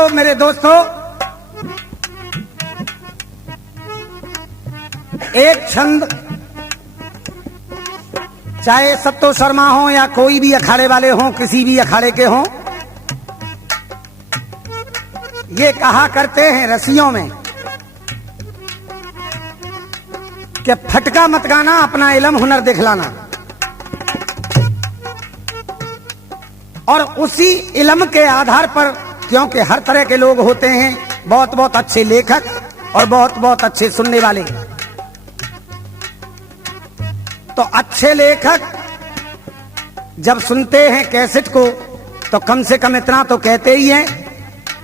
भक्तों, मेरे दोस्तों, एक छंद, चाहे सत्तो शर्मा हो या कोई भी अखाड़े वाले हों, किसी भी अखाड़े के हों, ये कहा करते हैं रसियों में कि फटका मत गाना, अपना इलम हुनर दिखलाना। और उसी इलम के आधार पर, क्योंकि हर तरह के लोग होते हैं, बहुत बहुत अच्छे लेखक और बहुत बहुत अच्छे सुनने वाले। तो अच्छे लेखक जब सुनते हैं कैसेट को, तो कम से कम इतना तो कहते ही हैं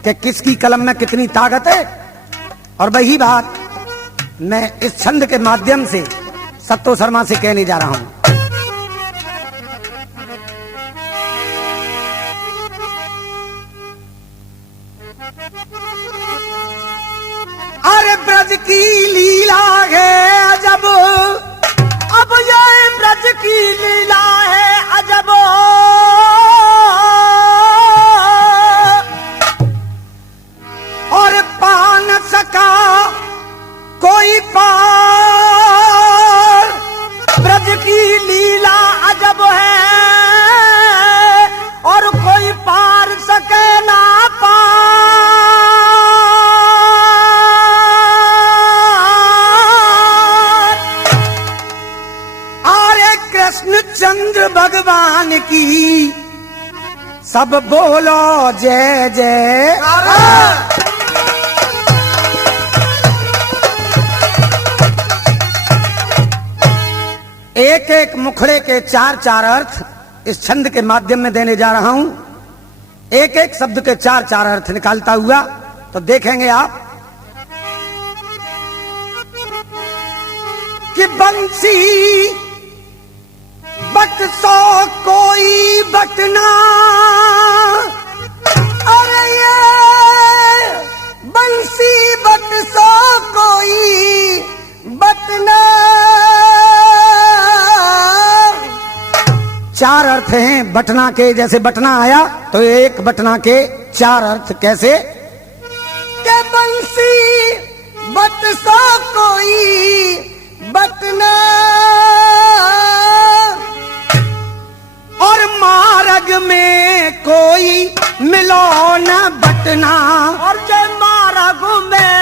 कि किसकी कलम में कितनी ताकत है। और वही बात मैं इस छंद के माध्यम से सत्तो शर्मा से कहने जा रहा हूं। अरे ब्रज की लीला है अजब, अब ये ब्रज की लीला है अजब, और पा न सका कोई पार। ब्रज की लीला अजब है और कोई पार सके ना पार। अरे कृष्ण चंद्र भगवान की सब बोलो जय जय। एक एक मुखड़े के चार चार अर्थ इस छंद के माध्यम में देने जा रहा हूं। एक एक शब्द के चार चार अर्थ निकालता हुआ तो देखेंगे आप कि बंसी बट सो कोई बटना। अरे ये बंसी बट सो कोई बटना। चार अर्थ हैं बटना के। जैसे बटना आया तो एक बटना के चार अर्थ कैसे? के बंसी बट सो कोई बटना और मार्ग में कोई मिलो न बटना। और जय मार्ग में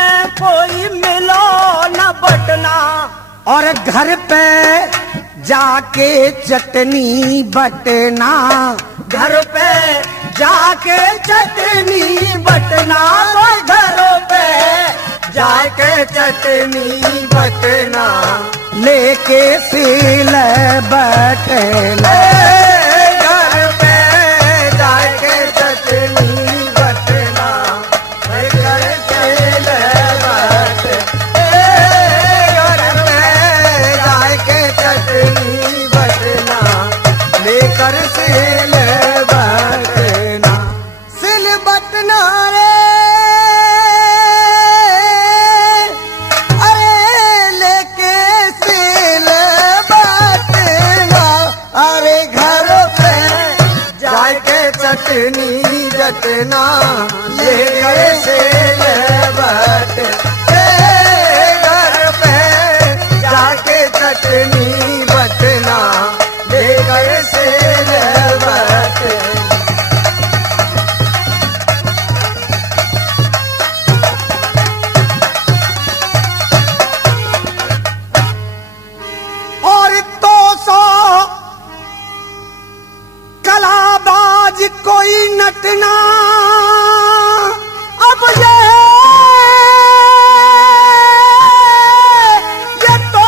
कोई मिलो न बटना। और घर पे जाके चटनी बटना। घर पे जाके चटनी बटना। घर पे जाके चटनी बटना। लेके सिल बटना। घर पे जाके चटनी बटना। लेकर सिल बटना। घर पे जाके चटनी बटना। लेकर सिल बटना। सिल बटना रे। अरे लेके सिल बटना। अरे घर पे जाके चटनी बटना। लेकर सिल बटना। घर पे जाके चटनी बटना। लेकर सिल बटना। और तो सो कलाबाज कोई नटना। अब ये तो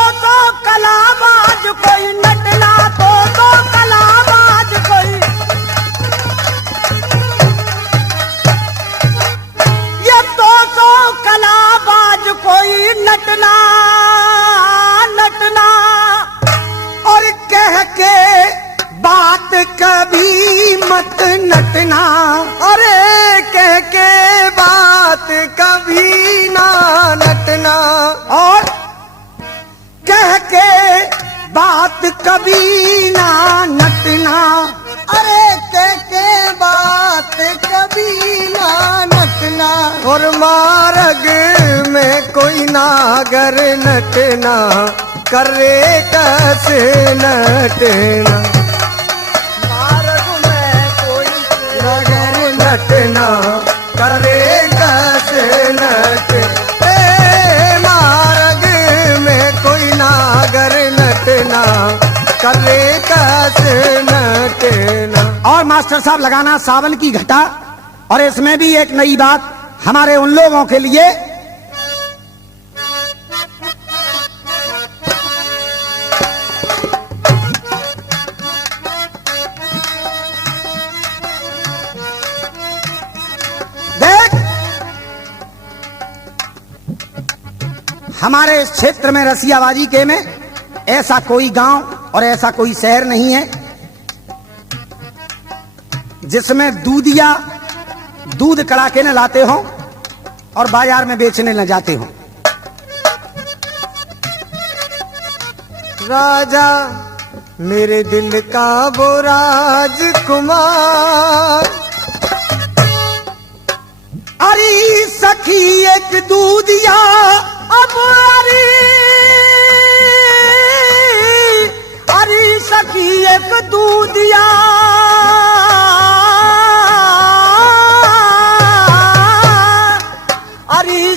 कलाबाज कोई नटना। तो कलाबाज कोई। ये तो कलाबाज कोई नटना नटना। और कह के बात कभी मत नटना। अरे कह के बात कभी ना नटना। और कह के बात कभी ना नटना। अरे कह के बात कभी ना नटना। नटना और मार्ग में कोई नागर नटना करे कस नटना मार्ग में कोई नागर नटना करे कस नट मार्ग में कोई नागर नटना करे कस नटना। और मास्टर साहब लगाना सावन की घटा। और इसमें भी एक नई बात हमारे उन लोगों के लिए, देख हमारे इस क्षेत्र में रसियाबाजी के में ऐसा कोई गांव और ऐसा कोई शहर नहीं है जिसमें दूधिया दूध कड़ाके न लाते हो और बाजार में बेचने न जाते हो। राजा मेरे दिल का वो राजकुमार, अरे सखी एक दूधिया अब अरे सखी एक दूधिया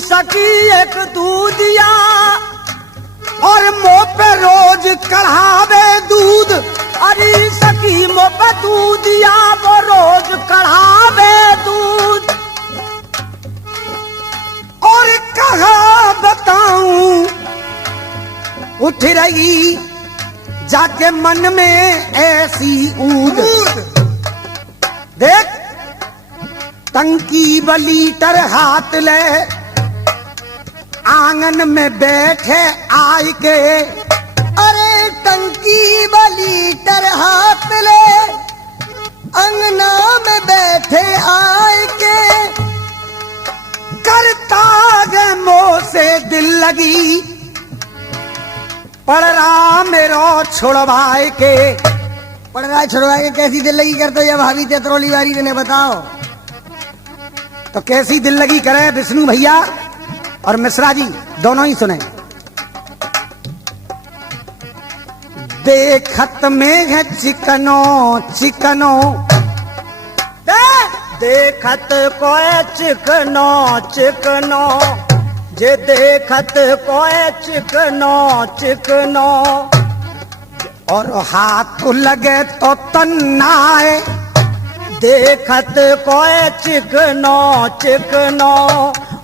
सखी एक दूधिया और मुंह पे रोज कढ़ावे दूध। अरे सखी मुंह पे दूधिया वो रोज कढ़ावे दूध। और कहा बताऊं उठ रही जाके मन में ऐसी ऊद। देख टंकी बलीटर हाथ ले आंगन में बैठे आय के। अरे टंकी लीटर हाथ ले अंगना में बैठे आय के। करता गे मोह से दिल लगी पड़ रहा मेरो छुड़वाए के। पड़ रहा छुड़वाए के कैसी दिल लगी करते या भाभी तेतरोली वाली ने बताओ तो कैसी दिल लगी करे विष्णु भैया और मिश्रा जी दोनों ही सुने। देखत में है चिकनो चिकनो देखत कोई चिकनो चिकनो जे देखत कोई चिकनो चिकनो और हाथ लगे तो तन्नाए। देखत कोई चिकनो चिकनो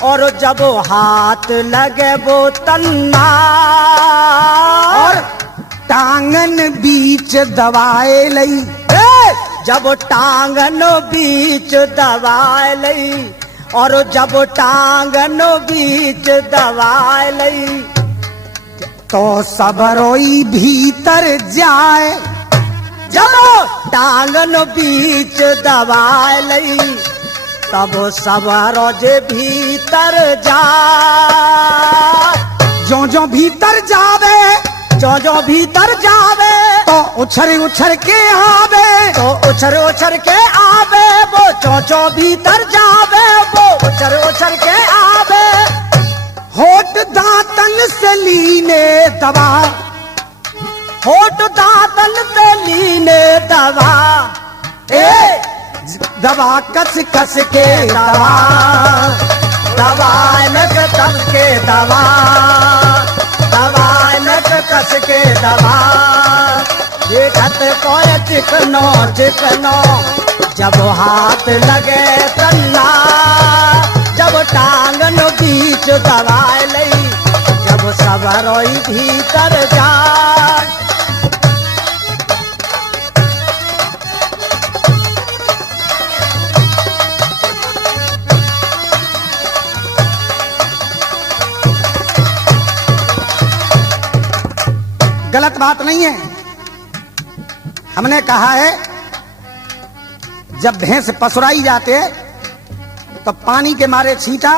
और जब हाथ लगे वो तन्ना और टांगन बीच दबाए लई। जब टांगन बीच दबाए लई और जब टांगन बीच दबाए लई तो सबरोई भीतर जाए। जब टांगन बीच दबाए लई तब सबरो जे भीतर जा। जो जो भीतर जावे जो जो भीतर जावे तो उछर उछर के आवे तो उछर उछर के आवे। वो जो जो भीतर जावे वो उछर उछर के आवे। होठ दांतन से लीने दबा होठ दांतन से लीने दबा। दबा कस कस के दबा दबा नक कस के दबा दबा नक कस के दबा। देखत कोई चिकनो चिकनो जब हाथ लगे तन्ना जब टांगन बीच दबाए लई जब सबरोई भीतर जाए। गलत बात नहीं है। हमने कहा है जब भैंस पसुराई जाते तो पानी के मारे छींटा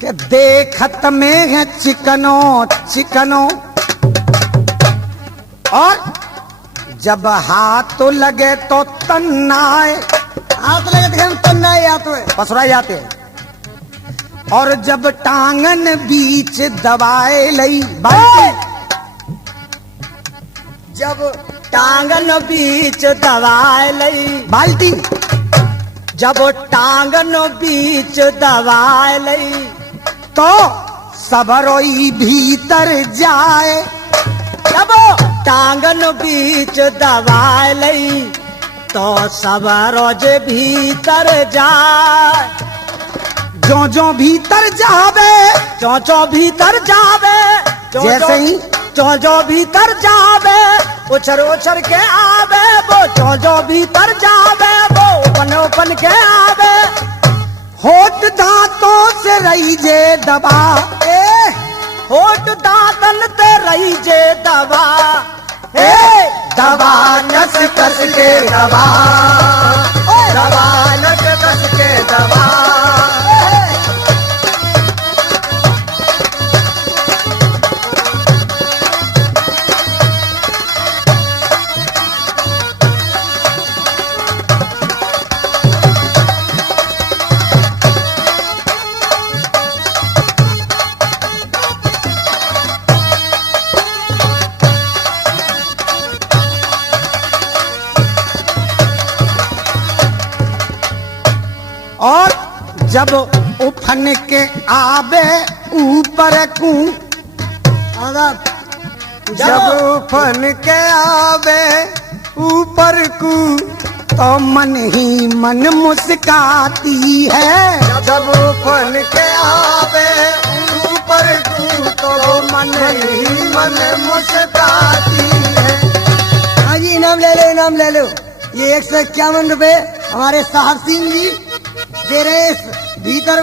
कि देखत में है चिकनो चिकनो और जब हाथ तो लगे तो तन्नाए। हाथ लगे तो पसुनाई आते हैं। पसुराई जाते हैं। और जब टांगन बीच दबाए लई बाल्टी, जब टांगन बीच दबाए लई, बाल्टी जब टांगन बीच दबाए लई, तो सबरोई भीतर जाए। जब टांगन बीच दबाए लई, तो सब रोज भीतर जाए। जो जो भीतर जावे, चो चो भीतर जावे, जैसे ही चो जो भीतर जावे, उछर उछर के आवे, वो चो जो भीतर जावे, वो ओपन ओपन के आवे। होठ दांतों से रही जे दबा, होठ दांतन ते रही जे दबा, दबा कस कस के दबा, दबा कस कस के दबा। और जब उफन के आवे ऊपर को, जब उफन के आवे ऊपर को, तो मन ही मन मुस्काती है। जब उफन के आवे ऊपर को, तो मन ही मन मुस्काती है। हाँ जी, इनाम ले लो, इनाम ले लो। ये 151 रुपए हमारे साहब सिंह जी दे रहे। इस भीतर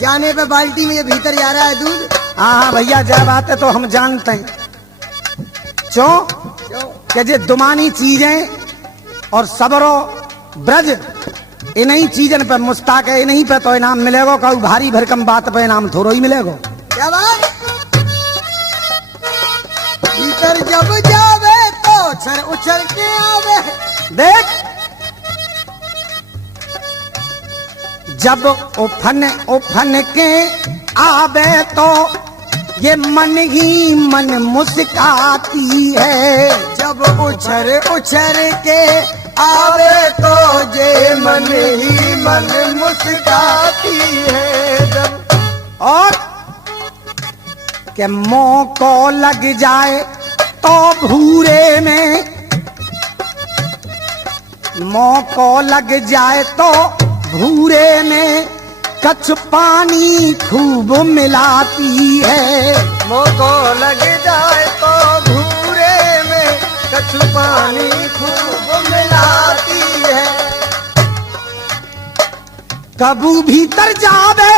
जाने पे बाल्टी में ये भीतर जा रहा है दूध। हाँ भैया, जय बात है तो हम जानते हैं क्यों कि जे दुमानी चीजें और सबरो ब्रज इन्हीं चीजन पे मुस्ताक है, इन्हीं पे तो इनाम मिलेगा। कहूँ भारी भरकम बात पे इनाम थोड़ो ही मिलेगा। क्या बात? भीतर जब जावे तो उछर उछर के आवे। देख, जब उफन उफन के आवे तो ये मन ही मन मुस्काती है। जब उछर उछर के आवे तो जे मन ही मन मुस्काती है। जब और के मोह को लग जाए तो भूरे में, मोह को लग जाए तो भूरे में कच्छ पानी खूब मिलाती है। मोह को लग जाए तो भूरे में कछु पानी खूब मिलाती है। कबू भीतर जावे,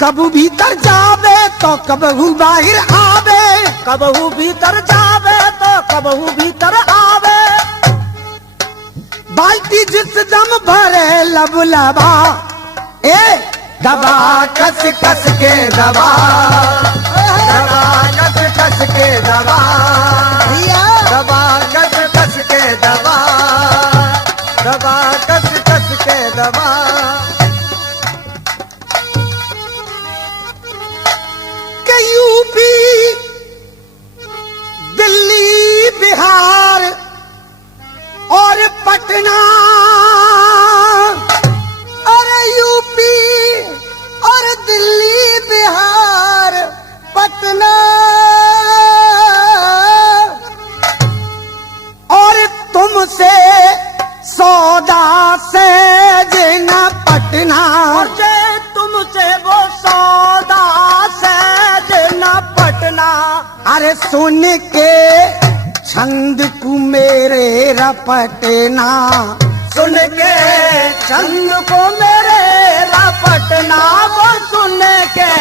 कबू भीतर जावे तो कबहू बाहर आवे। कबहू भीतर जावे तो कबहू भीतर आवे। बाल्टी जिस दम भरे लब लबा, ए दबा कस कस के दबा, दबा कस कस के दबा, दबा कस कस के दबा, दबा कस कस के दबा। के यूपी दिल्ली बिहार और पटना, अरे यूपी और दिल्ली बिहार पटना, और तुमसे सौदा से जेना पटना, मुझे तुमसे वो सौदा से देना पटना। अरे सुन के छंद को मेरे रपटना, सुन के छंद को मेरे रपटना, वो सुन के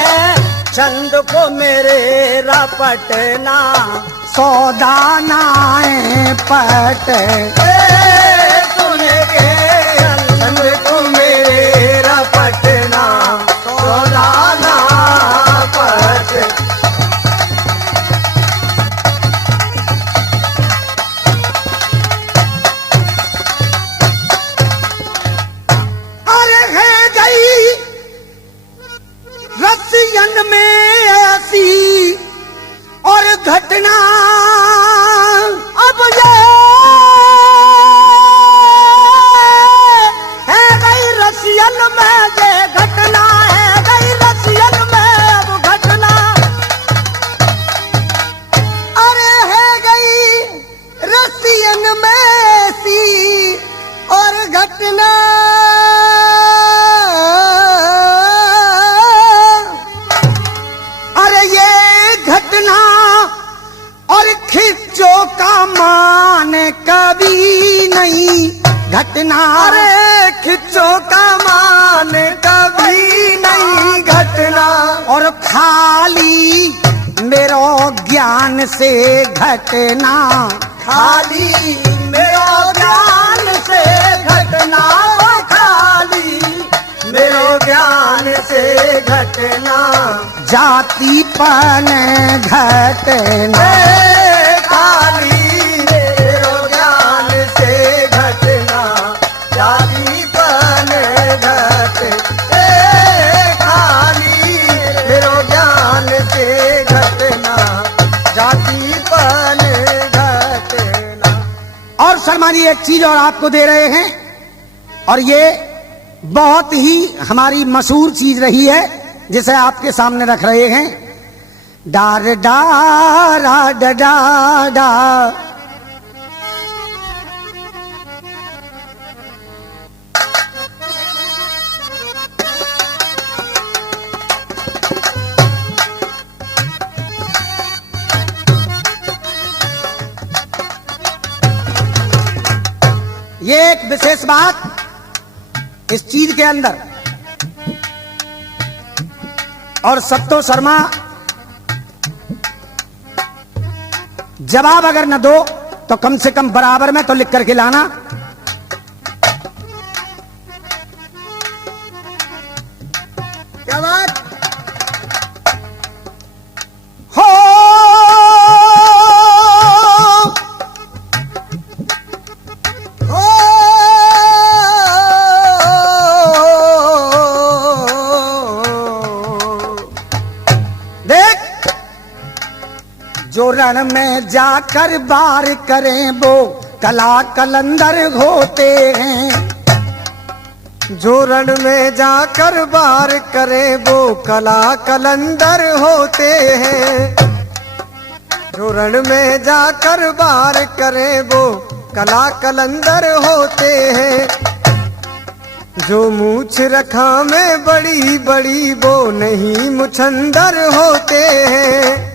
छंद को मेरे रपटना। सौदा नाए पट, सुन के छंद को मेरे रपटना, सौदा ना पट। ये घटना है गई रसियन में अब घटना। अरे है गई रसियन में सी और घटना। अरे ये घटना और खिच्चो का मान कभी नहीं घटना। अरे खिच्चो का मान कभी नहीं घटना। और खाली मेरो ज्ञान से घटना। खाली मेरो ज्ञान से घटना। खाली मेरो ज्ञान से घटना। जातिपन घटना। खाली मेरो ज्ञान से घटना। जातिपन घटना। खाली मेरो ज्ञान से घटना। जातिपन घटना। और शर्मा जी एक चीज और आपको दे रहे हैं, और ये बहुत ही हमारी मशहूर चीज रही है जिसे आपके सामने रख रहे हैं। डार डारा डा डा। ये एक विशेष बात इस चीज के अंदर, और सत्तो शर्मा जवाब अगर न दो तो कम से कम बराबर में तो लिख करके लाना। क्या बात हो हो देख, जो रण में जाकर बार करें वो कला कलंदर होते हैं। जो रण में जाकर बार करे वो कला कलंदर होते हैं। जो रण में जाकर बार करे वो कला कलंदर होते हैं। जो मूछ रखा में बड़ी बड़ी वो नहीं मुछंदर होते हैं।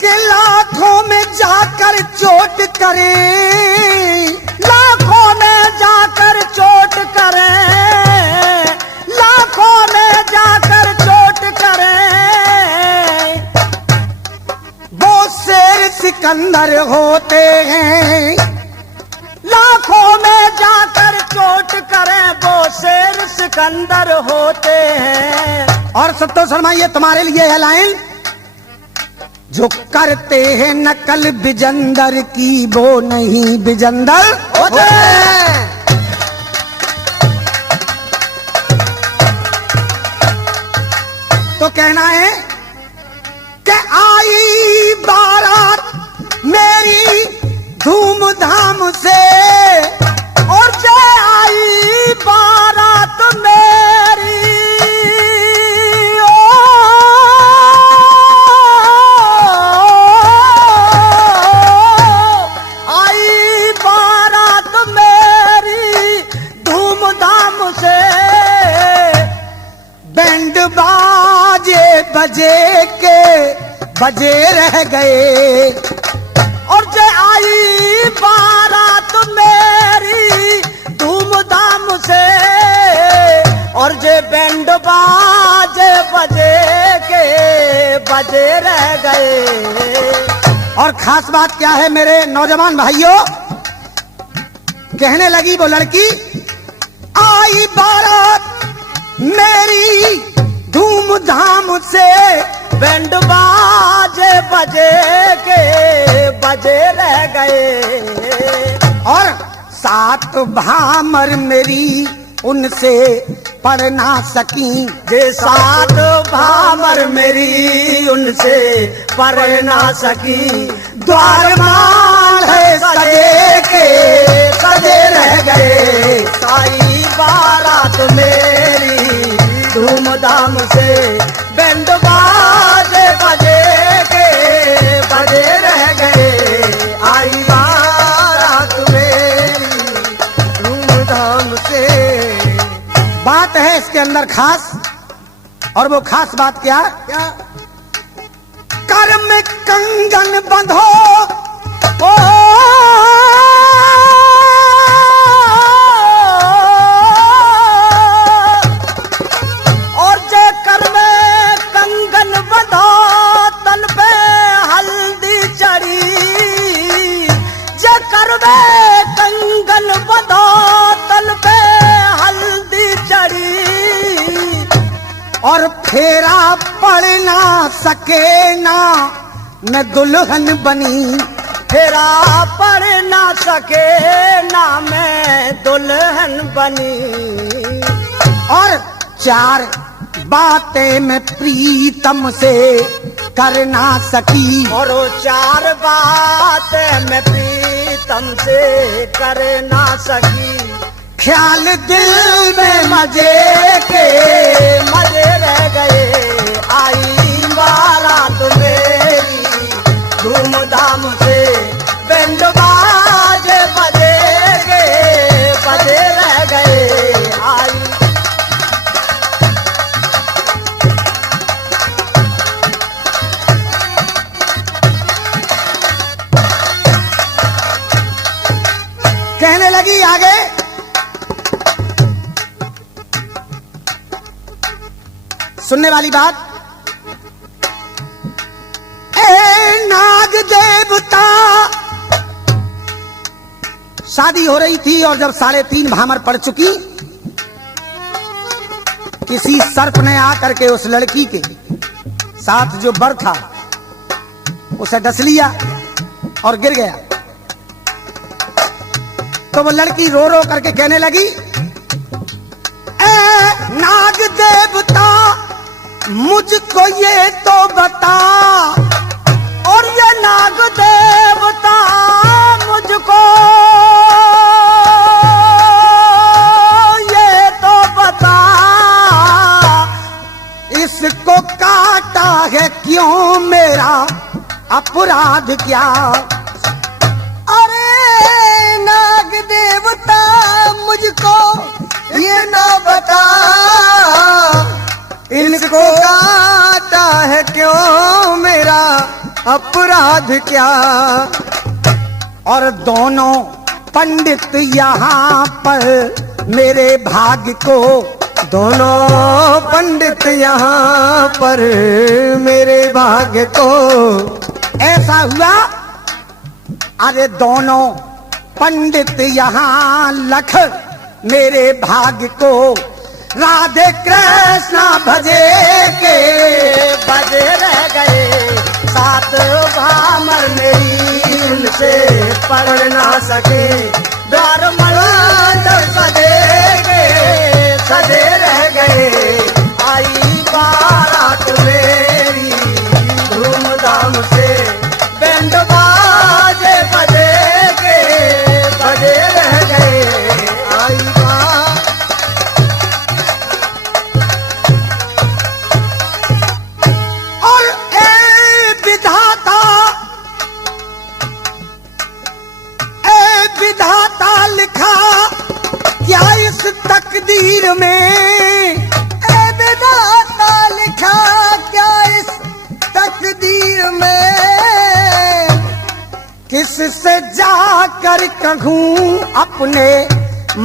कि लाखों में जाकर चोट करें, लाखों में जाकर चोट करें, लाखों में जाकर चोट करें, वो शेर सिकंदर होते हैं। लाखों में जाकर चोट करें वो शेर सिकंदर होते हैं। और सत्तो शर्मा ये तुम्हारे लिए है लाइन। जो करते हैं नकल बिजंदर की वो नहीं बिजंदर होते हैं। तो कहना है कि आई बारात मेरी धूमधाम से, और जो आई बारात मेरी आई बारात मेरी धूमधाम से। बैंड बाजे बजे के बजे रह गए, और जे आई बारात मेरी धूमधाम से, और जे बैंड बाजे बजे के बजे रह गए। और खास बात क्या है मेरे नौजवान भाइयों, कहने लगी वो लड़की, आई बारात मेरी धूमधाम से, बैंड बाजे बजे के बजे रह गए। और सात भामर मेरी उनसे पढ़ ना सकी, जे सात भामर मेरी उनसे पढ़ ना सकी। द्वार माल है सजे के सजे रह गए। साई बारात मेरी धूमधाम से बैंड बाजे बजे के बजे रह गए आई बारात मेरी धूमधाम से। बात है इसके अंदर खास, और वो खास बात क्या? क्या? कर में कंगन बंधो ओ और जे कर में कंगन बंधो तन पे हल्दी चढ़ी, जे कर में कंगन बंधो तन पे हल्दी चढ़ी, और फेरा पड़ ना सके ना मैं दुल्हन बनी, फेरा पड़ ना सके ना मैं दुल्हन बनी, और चार बातें मैं प्रीतम से कर ना सकी, और वो चार बात मैं प्रीतम से कर ना सकी, ख्याल दिल में मजे के मजे रह गए आई बारात मेरी धूमधाम से बैंड बाजे बजे के बजे रह गए आई। कहने लगी आगे, सुनने वाली बात, ए नाग देवता। शादी हो रही थी और जब 3.5 भामर पड़ चुकी, किसी सर्प ने आकर के उस लड़की के साथ जो बर था उसे डस लिया और गिर गया। तो वो लड़की रो रो करके कहने लगी, ए नाग देवता मुझको ये तो बता, और ये नाग देवता मुझको ये तो बता, इसको काटा है क्यों, मेरा अपराध क्या? अरे नाग देवता मुझको ये ना बता, इनको काटा है क्यों, मेरा अपराध क्या? और दोनों पंडित यहाँ पर मेरे भाग्य को, दोनों पंडित यहाँ पर मेरे भाग्य को, ऐसा हुआ। अरे दोनों पंडित यहाँ लख मेरे भाग्य को, राधे कृष्ण भजे के बजे रह गए सात भामर मेरी उनसे पढ़ ना सके, द्वार मंडप सजे रह गए आई बारात मेरी धूमधाम से बैंड बाजे बजे के बजे रह गए आई बारात। और ए विधाता लिखा क्या इस तकदीर में, ए विधाता लिखा क्या इस तकदीर में, किससे जाकर कहूँ अपने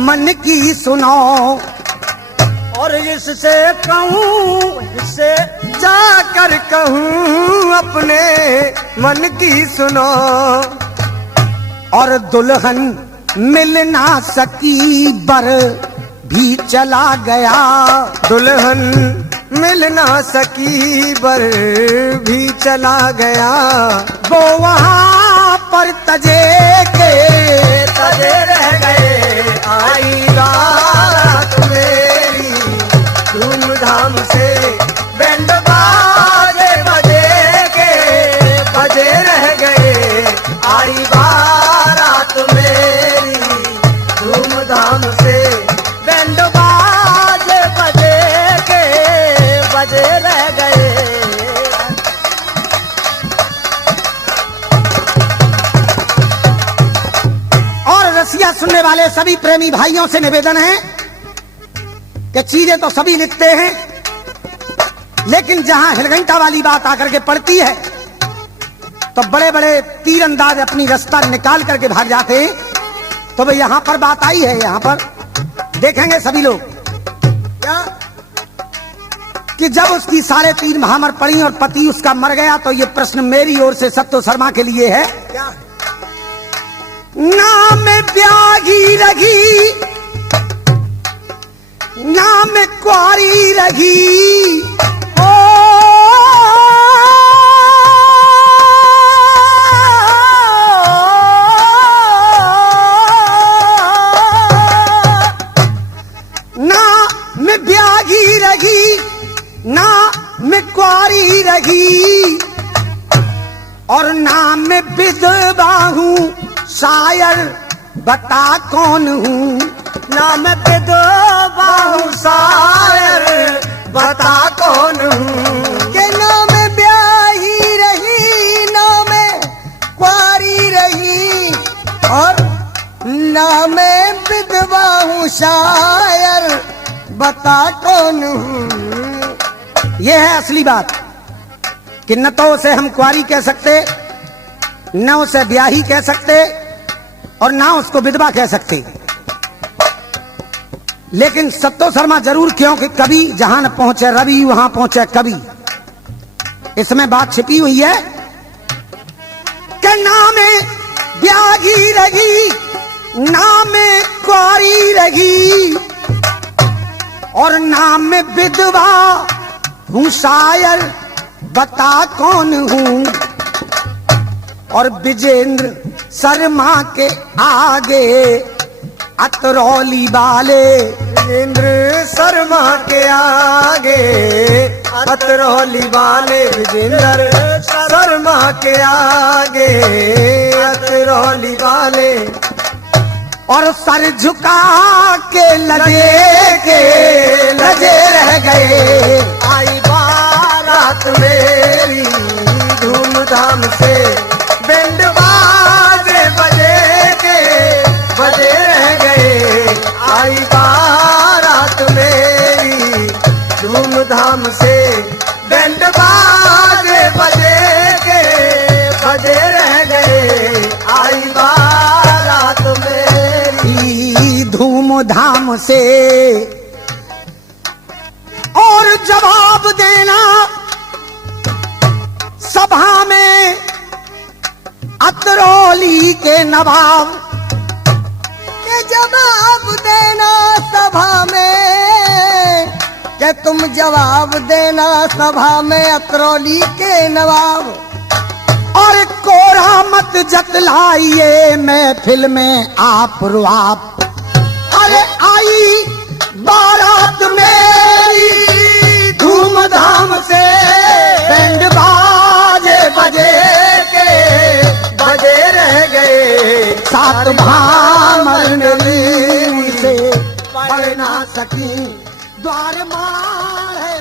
मन की सुनो, और इससे कहूँ इससे जाकर कहूँ अपने मन की सुनो, और दुल्हन मिल ना सकी बर भी चला गया, दुल्हन मिल ना सकी बर भी चला गया, वो वहाँ पर तजे के तजे रह गए आई रात मेरी धूमधाम से बैंड बाजे बजे के बजे रह गए आई बारात मेरी धूमधाम से बैंड बजे रह गए। और रसिया सुनने वाले सभी प्रेमी भाइयों से निवेदन है कि चीजें तो सभी लिखते हैं, लेकिन जहां हिलघंटा वाली बात आकर के पड़ती है तो बड़े बड़े तीरंदाज अपनी रास्ता निकाल करके भाग जाते हैं। तो भाई यहां पर बात आई है, यहां पर देखेंगे सभी लोग क्या कि जब उसकी 3.5 महामर पड़ी और पति उसका मर गया, तो ये प्रश्न मेरी ओर से सत्तो शर्मा के लिए है। क्या नाम ब्यागी रही, नाम कुआरी रही, ओ नाम ब्यागी रही, नाम कुआरी रही, और नाम विधवा हूँ, शायर बता कौन हूँ। नाम विधवा हूँ, शायर बता कौन हूँ। के नाम ब्याही रही, नाम कुआरी रही, और नाम विधवा हूँ, शायर बता कौन हूँ। यह है असली बात कि न तो उसे हम कुआरी कह सकते, न उसे ब्याही कह सकते, और ना उसको विधवा कह सकते। लेकिन सत्तो शर्मा जरूर, क्योंकि कभी जहां न पहुंचे रवि वहां पहुंचे कवि, इसमें बात छिपी हुई है कि नाम ब्यागी रही, नाम कुआरी रही, और नाम विधवा हूँ, शायर बता कौन हूँ। और विजेंद्र शर्मा के आगे अतरौली वाले, विजेंद्र शर्मा के आगे अतरौली वाले, विजेंद्र शर्मा के आगे अतरौली वाले, और सर झुका के लजे रह गए। आई बारात मेरी धूमधाम से, बैंड बाजे बजे रह गए। आई बारात मेरी धूमधाम से, बैंड बाजे बजे रह गए। आई बारात मेरी धूमधाम से, और जवाब देना सभा में अतरौली के नवाब, के जवाब देना सभा में, के तुम जवाब देना सभा में अतरौली के नवाब। और कोरा मत जतलाइए महफिल में आप रुआब। अरे आई बारात मेरी धूमधाम से, बैंड बाजे बजे रह गए। 7 भामर से पढ़ ना सकी, द्वार मार है